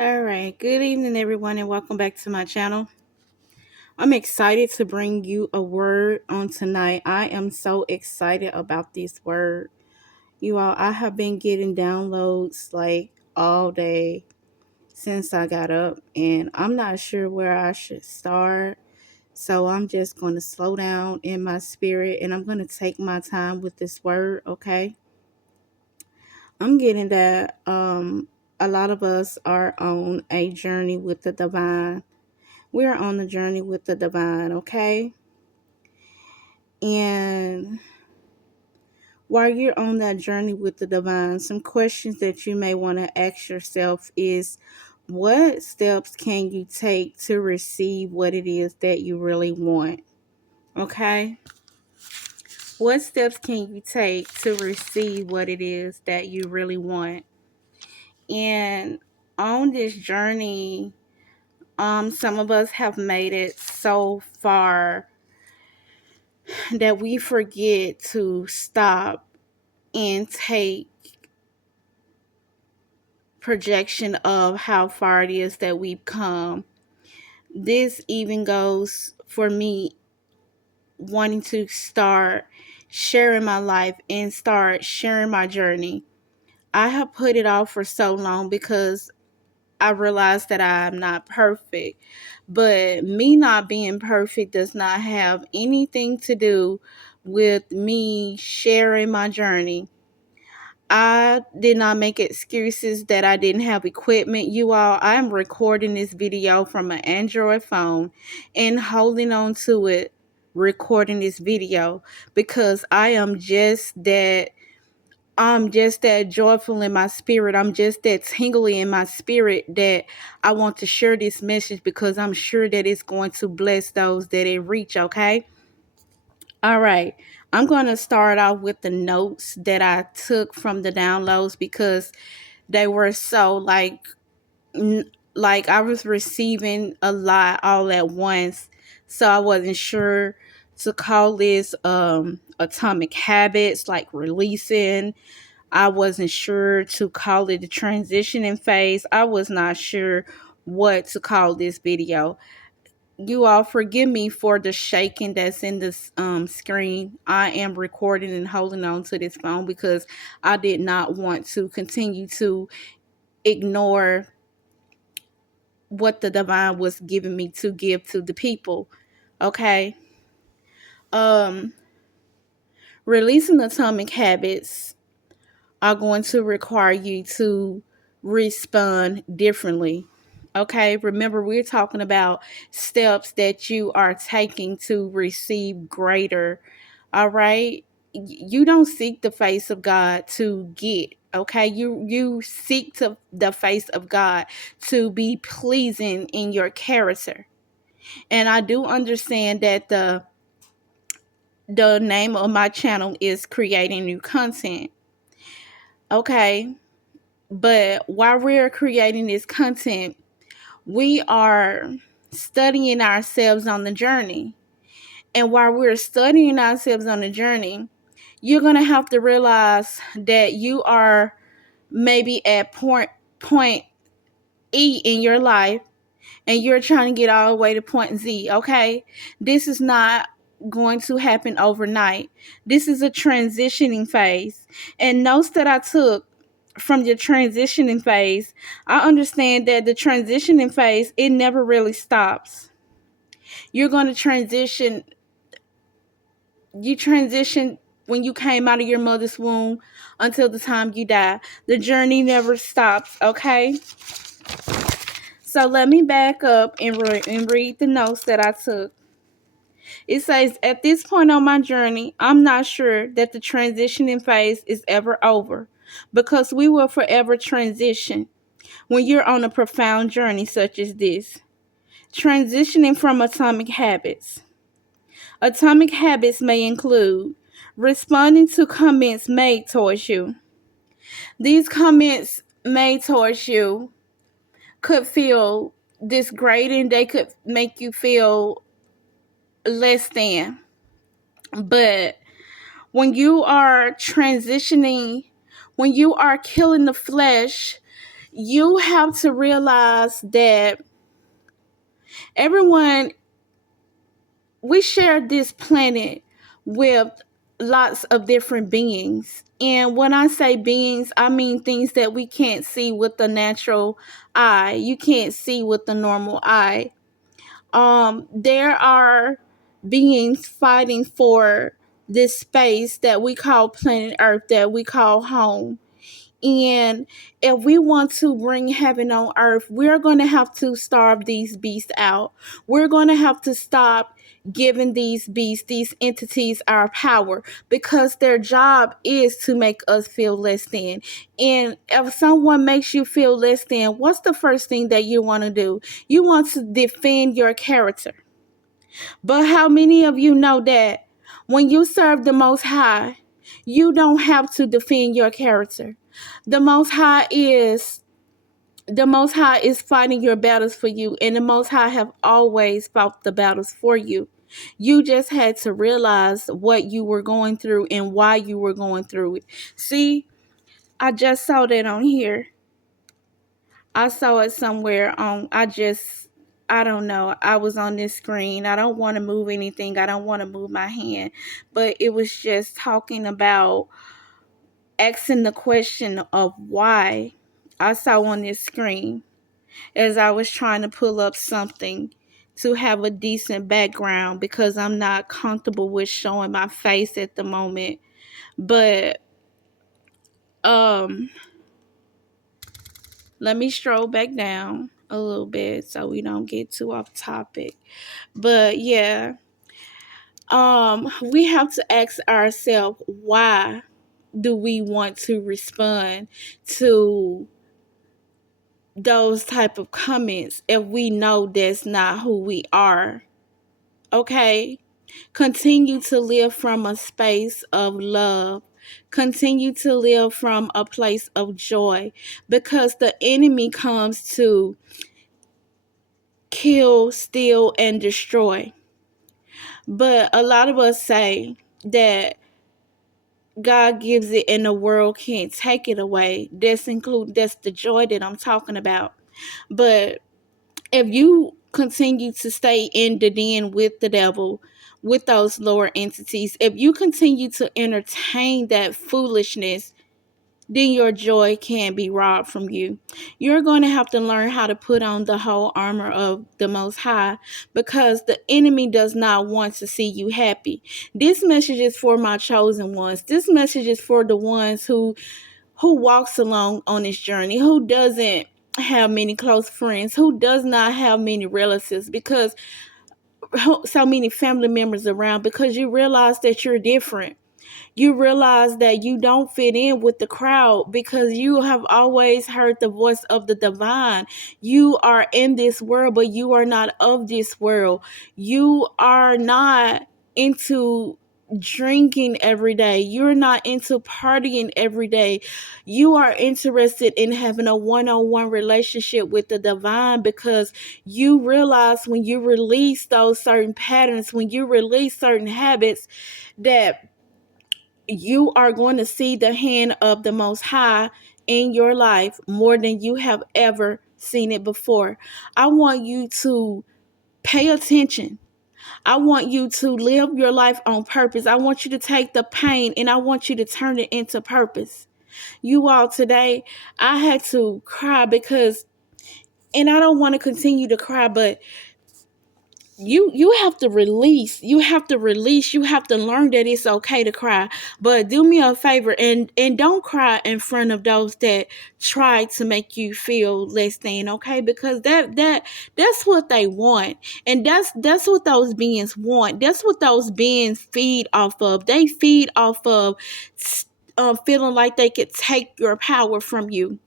All right. Good evening, everyone, and welcome back to my channel. I'm excited to bring you a word on tonight. I am so excited about this word. You all, I have been getting downloads like all day since I got up, and I'm not sure where I should start. So I'm just going to slow down in my spirit and I'm going to take my time with this word, okay? I'm getting that a lot of us are on a journey with the divine. We're on the journey with the divine, okay? And while you're on that journey with the divine, some questions that you may want to ask yourself is what steps can you take to receive what it is that you really want? Okay? What steps can you take to receive what it is that you really want? And on this journey, some of us have made it so far that we forget to stop and take projection of how far it is that we've come. This even goes for me wanting to start sharing my life and start sharing my journey. I have put it off for so long because I realized that I'm not perfect. But me not being perfect does not have anything to do with me sharing my journey. I did not make excuses that I didn't have equipment. You all, I'm recording this video from an Android phone and holding on to it, recording this video because I'm just that joyful in my spirit. I'm just that tingly in my spirit that I want to share this message because I'm sure that it's going to bless those that it reach, okay? All right. I'm going to start off with the notes that I took from the downloads because they were so like I was receiving a lot all at once. So I wasn't sure to call this atomic habits, like releasing. I wasn't sure to call it the transitioning phase. I was not sure what to call this video. You all forgive me for the shaking that's in this screen. I am recording and holding on to this phone because I did not want to continue to ignore what the divine was giving me to give to the people. Okay. Um Releasing atomic habits are going to require you to respond differently. Okay, remember, we're talking about steps that you are taking to receive greater. All right, you don't seek the face of God to get. Okay, you seek to the face of God to be pleasing in your character. And I do understand that the name of my channel is creating new content. Okay, but while we're creating this content, we are studying ourselves on the journey. And while we're studying ourselves on the journey, you're going to have to realize that you are maybe at point E in your life and you're trying to get all the way to point Z, okay? This is not going to happen overnight. This is a transitioning phase. And notes that I took from your transitioning phase, I understand that the transitioning phase, it never really stops. You're going to transition, you transition when you came out of your mother's womb until the time you die. The journey never stops, okay? So let me back up and read the notes that I took. It says, at this point on my journey, I'm not sure that the transitioning phase is ever over because we will forever transition when you're on a profound journey such as this. Transitioning from atomic habits. Atomic habits may include responding to comments made towards you. These comments made towards you could feel degrading, they could make you feel less than. But when you are transitioning, when you are killing the flesh, You have to realize that everyone, we share this planet with lots of different beings. And when I say beings, I mean things that we can't see with the natural eye. You can't see with the normal eye. There are beings fighting for this space that we call planet Earth, that we call home. And if we want to bring heaven on earth, we're going to have to starve these beasts out. We're going to have to stop giving these beasts, these entities, our power, because their job is to make us feel less than. And if someone makes you feel less than, what's the first thing that you want to do? You want to defend your character. But how many of you know that when you serve the Most High, you don't have to defend your character? The Most High is the Most High is fighting your battles for you, and the Most High have always fought the battles for you. You just had to realize what you were going through and why you were going through it. See, I just saw that on here. I saw it somewhere on I don't know. I was on this screen. I don't want to move anything. I don't want to move my hand. But it was just talking about asking the question of why. I saw on this screen as I was trying to pull up something to have a decent background because I'm not comfortable with showing my face at the moment. But um let me stroll back down a little bit so we don't get too off topic. But yeah, we have to ask ourselves, why do we want to respond to those type of comments if we know that's not who we are? Okay? Continue to live from a space of love. Continue to live from a place of joy, because the enemy comes to kill, steal, and destroy. But a lot of us say that God gives it and the world can't take it away. That's the joy that I'm talking about. But if you continue to stay in the den with the devil, with those lower entities, if you continue to entertain that foolishness, then your joy can be robbed from you. You're going to have to learn how to put on the whole armor of the Most High, because the enemy does not want to see you happy. This message is for my chosen ones. This message is for the ones who walks along on this journey, who doesn't have many close friends, who does not have many relatives, because so many family members around, because you realize that you're different. You realize that you don't fit in with the crowd because you have always heard the voice of the divine. You are in this world, but you are not of this world. You are not into drinking every day. You're not into partying every day. You are interested in having a one-on-one relationship with the divine, because you realize when you release those certain patterns, when you release certain habits, that you are going to see the hand of the Most High in your life more than you have ever seen it before. I want you to pay attention. I want you to live your life on purpose. I want you to take the pain and I want you to turn it into purpose. You all, today, I had to cry because, and I don't want to continue to cry, but you have to release, you have to learn that it's okay to cry. But do me a favor and don't cry in front of those that try to make you feel less than, okay? Because that's what they want, and that's what those beings want. That's what those beings feed off of. They feed off of feeling like they could take your power from you.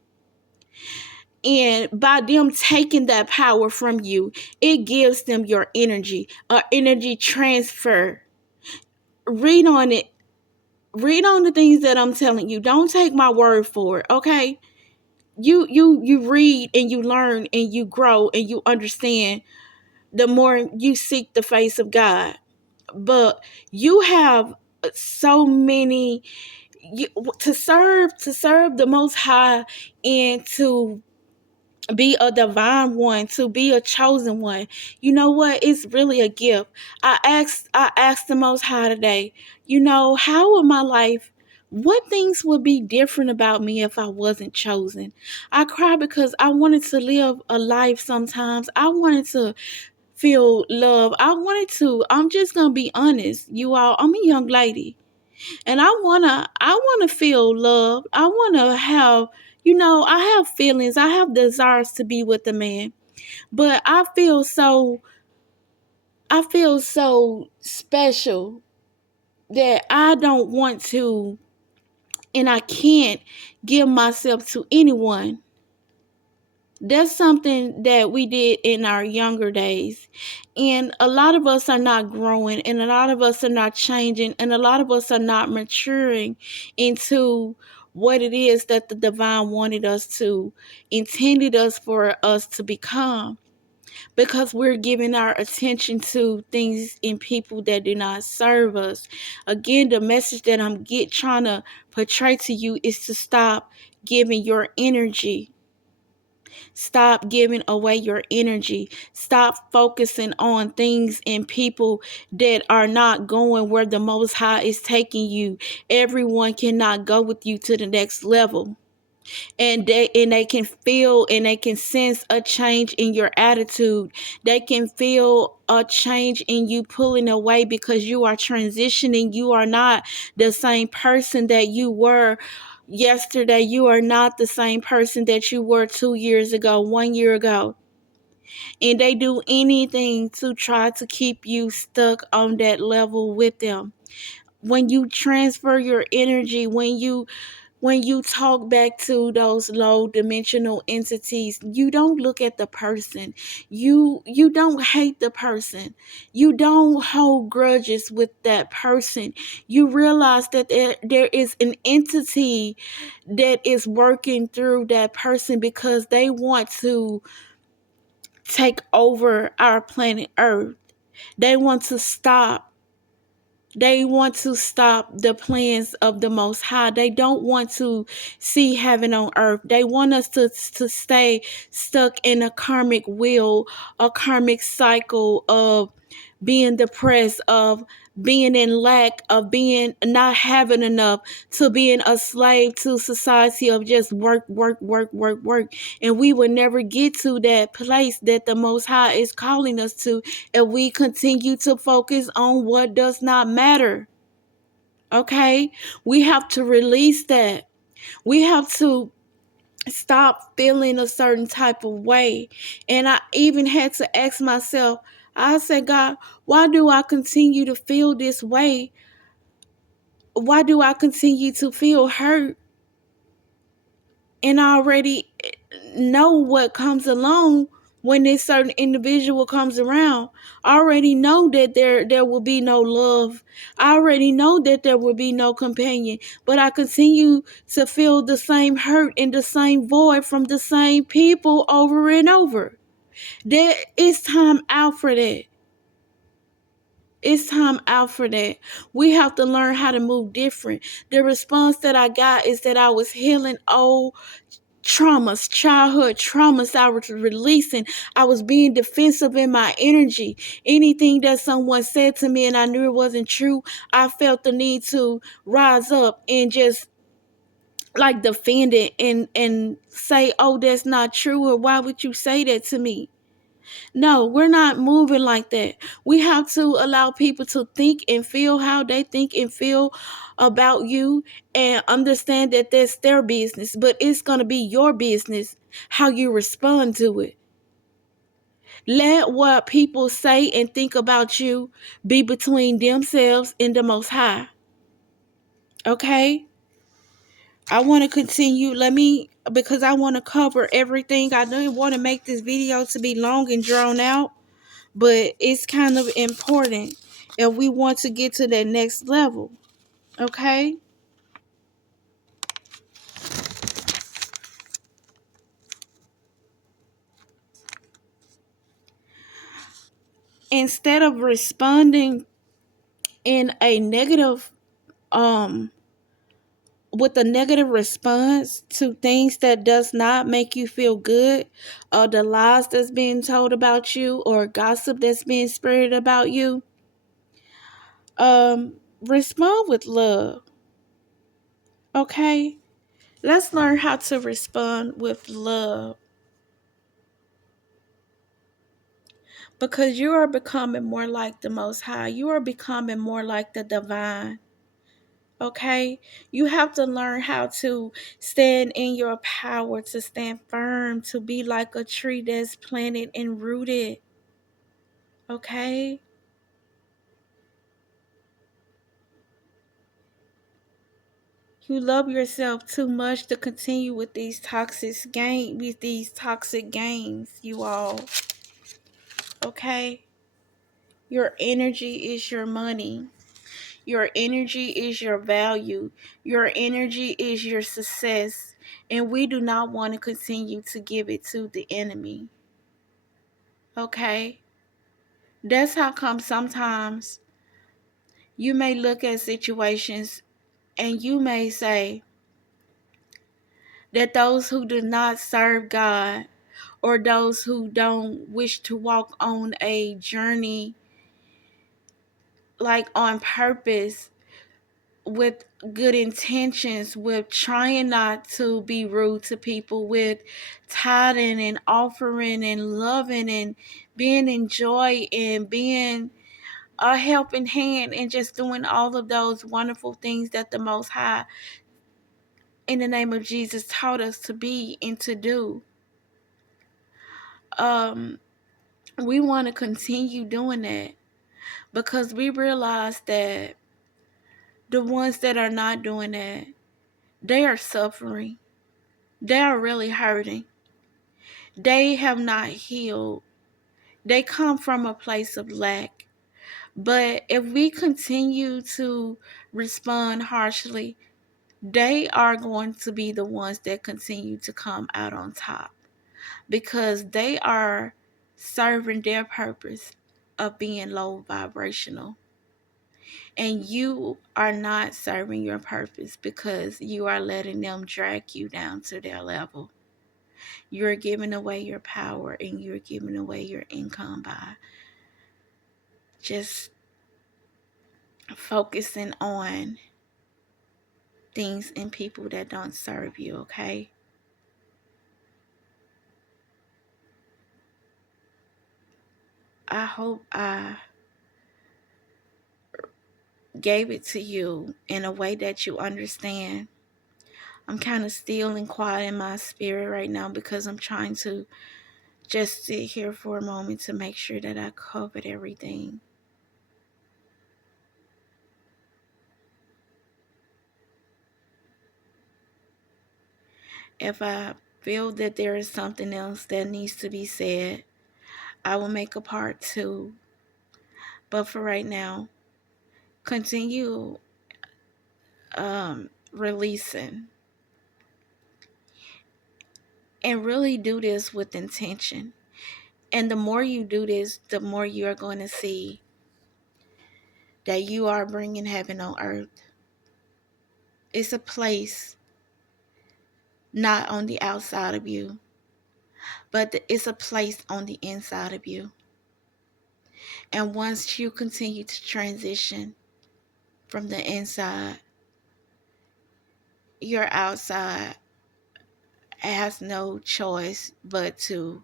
And by them taking that power from you, it gives them your energy, energy transfer. Read on it. Read on the things that I'm telling you. Don't take my word for it, okay? You read and you learn and you grow and you understand the more you seek the face of God. But you have so many, you, to serve the Most High and to be a divine one, to be a chosen one. You know what? It's really a gift. I asked the Most High today, how would my life, what things would be different about me if I wasn't chosen? I cry because I wanted to live a life sometimes. I wanted to feel love. I'm just gonna be honest, you all, I'm a young lady. And I wanna feel love. I wanna have, I have feelings. I have desires to be with a man. But I feel so special that I don't want to, and I can't give myself to anyone. That's something that we did in our younger days. And a lot of us are not growing, and a lot of us are not changing, and a lot of us are not maturing into what it is that the divine wanted us to, intended us for us to become, because we're giving our attention to things and people that do not serve us. Again, the message that I'm trying to portray to you is to stop giving your energy. Stop giving away your energy. Stop focusing on things and people that are not going where the Most High is taking you. Everyone cannot go with you to the next level. And they can feel and they can sense a change in your attitude. They can feel a change in you pulling away because you are transitioning. You are not the same person that you were yesterday. You are not the same person that you were 2 years ago, 1 year ago. And they do anything to try to keep you stuck on that level with them. When you transfer your energy, when you talk back to those low dimensional entities, you don't look at the person. You don't hate the person. You don't hold grudges with that person. You realize that there is an entity that is working through that person because they want to take over our planet Earth. They want to stop the plans of the Most High. They don't want to see heaven on earth. They want us to stay stuck in a karmic wheel, a karmic cycle of being depressed, of being in lack, of being not having enough, to being a slave to society of just work, work, work, work, work. And we will never get to that place that the Most High is calling us to if we continue to focus on what does not matter. Okay? We have to release that. We have to stop feeling a certain type of way. And I even had to ask myself, I said, God, why do I continue to feel this way? Why do I continue to feel hurt? And I already know what comes along when this certain individual comes around. I already know that there will be no love. I already know that there will be no companion. But I continue to feel the same hurt and the same void from the same people over and over. There is time out for that. It's time out for that. We have to learn how to move different. The response that I got is that I was healing old traumas, childhood traumas I was releasing. I was being defensive in my energy. Anything that someone said to me and I knew it wasn't true, I felt the need to rise up and just like defend it and say, oh, that's not true, or why would you say that to me? No, we're not moving like that. We have to allow people to think and feel how they think and feel about you, and understand that that's their business, but it's going to be your business how you respond to it. Let what people say and think about you be between themselves and the Most High. Okay? I want to continue. Because I want to cover everything. I don't want to make this video to be long and drawn out, but it's kind of important if we want to get to that next level. Okay? Instead of responding in a negative with a negative response to things that does not make you feel good, or the lies that's being told about you, or gossip that's being spread about you, respond with love. Okay? Let's learn how to respond with love, because you are becoming more like the Most High. You are becoming more like the divine. Okay? You have to learn how to stand in your power, to stand firm, to be like a tree that's planted and rooted. Okay? You love yourself too much to continue with these toxic games, you all. Okay? Your energy is your money. Your energy is your value. Your energy is your success. And we do not want to continue to give it to the enemy. Okay? That's how come sometimes you may look at situations and you may say that those who do not serve God, or those who don't wish to walk on a journey like on purpose, with good intentions, with trying not to be rude to people, with tithing and offering and loving and being in joy and being a helping hand and just doing all of those wonderful things that the Most High, in the name of Jesus, taught us to be and to do. Um, we want to continue doing that because we realize that the ones that are not doing that, they are suffering. They are really hurting. They have not healed. They come from a place of lack. But if we continue to respond harshly, they are going to be the ones that continue to come out on top, because they are serving their purpose of being low vibrational. And you are not serving your purpose because you are letting them drag you down to their level. You're giving away your power and you're giving away your income by just focusing on things and people that don't serve you, okay? I hope I gave it to you in a way that you understand. I'm kind of still and quiet in my spirit right now because I'm trying to just sit here for a moment to make sure that I covered everything. If I feel that there is something else that needs to be said, I will make a part two. But for right now, continue releasing and really do this with intention. And the more you do this, the more you are going to see that you are bringing heaven on earth. It's a place not on the outside of you, but it's a place on the inside of you. And once you continue to transition from the inside, your outside has no choice but to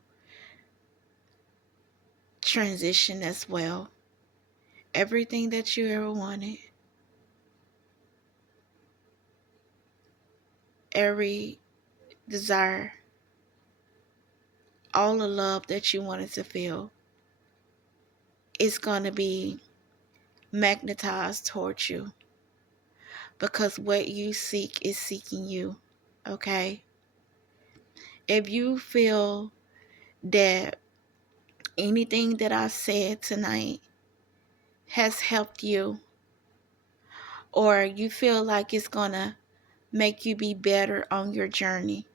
transition as well. Everything that you ever wanted, every desire, all the love that you wanted to feel is going to be magnetized towards you, because what you seek is seeking you. Okay? If you feel that anything that I said tonight has helped you, or you feel like it's going to make you be better on your journey,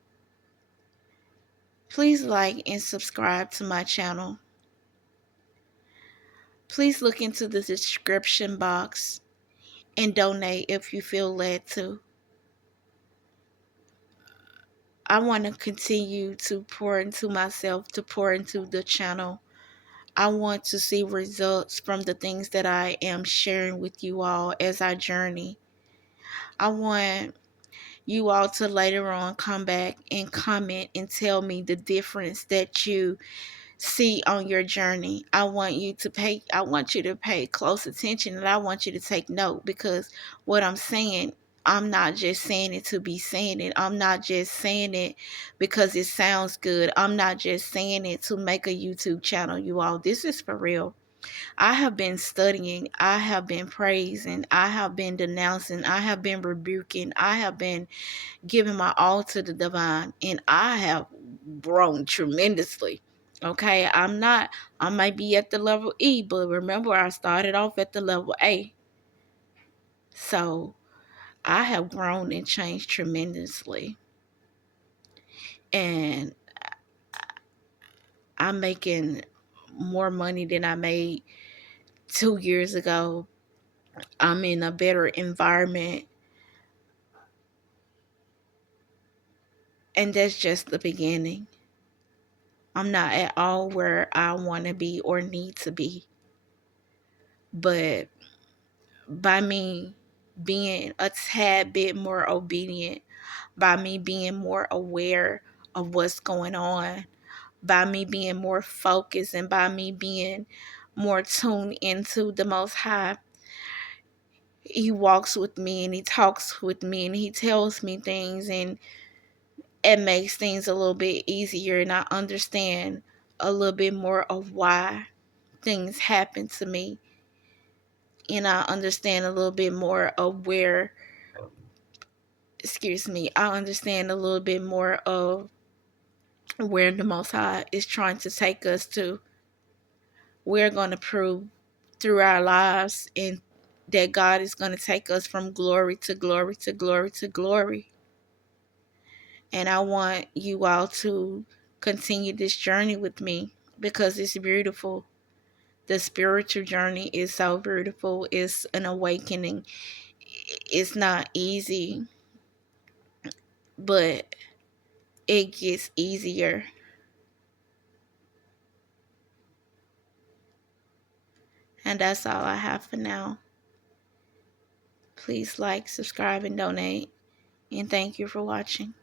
please like and subscribe to my channel. Please look into the description box and donate if you feel led to. I want to continue to pour into myself, to pour into the channel. I want to see results from the things that I am sharing with you all as I journey. I want you all to later on come back and comment and tell me the difference that you see on your journey. I want you to pay close attention, and I want you to take note, because what I'm saying, I'm not just saying it to be saying it. I'm not just saying it because it sounds good. I'm not just saying it to make a YouTube channel, you all. This is for real. I have been studying, I have been praising, I have been denouncing, I have been rebuking, I have been giving my all to the divine, and I have grown tremendously. Okay, I might be at the level E, but remember, I started off at the level A. So I have grown and changed tremendously. And I'm making more money than I made 2 years ago. I'm in a better environment. And that's just the beginning. I'm not at all where I want to be or need to be. But by me being a tad bit more obedient, by me being more aware of what's going on, by me being more focused, and by me being more tuned into the Most High, He walks with me and He talks with me and He tells me things, and it makes things a little bit easier, and I understand a little bit more of why things happen to me, and I understand a little bit more of I understand a little bit more of where the Most High is trying to take us to. We're going to prove through our lives, and that God is going to take us from glory to glory to glory to glory. And I want you all to continue this journey with me, because it's beautiful. The spiritual journey is so beautiful. It's an awakening. It's not easy, but it gets easier. And that's all I have for now. Please like, subscribe, and donate. And thank you for watching.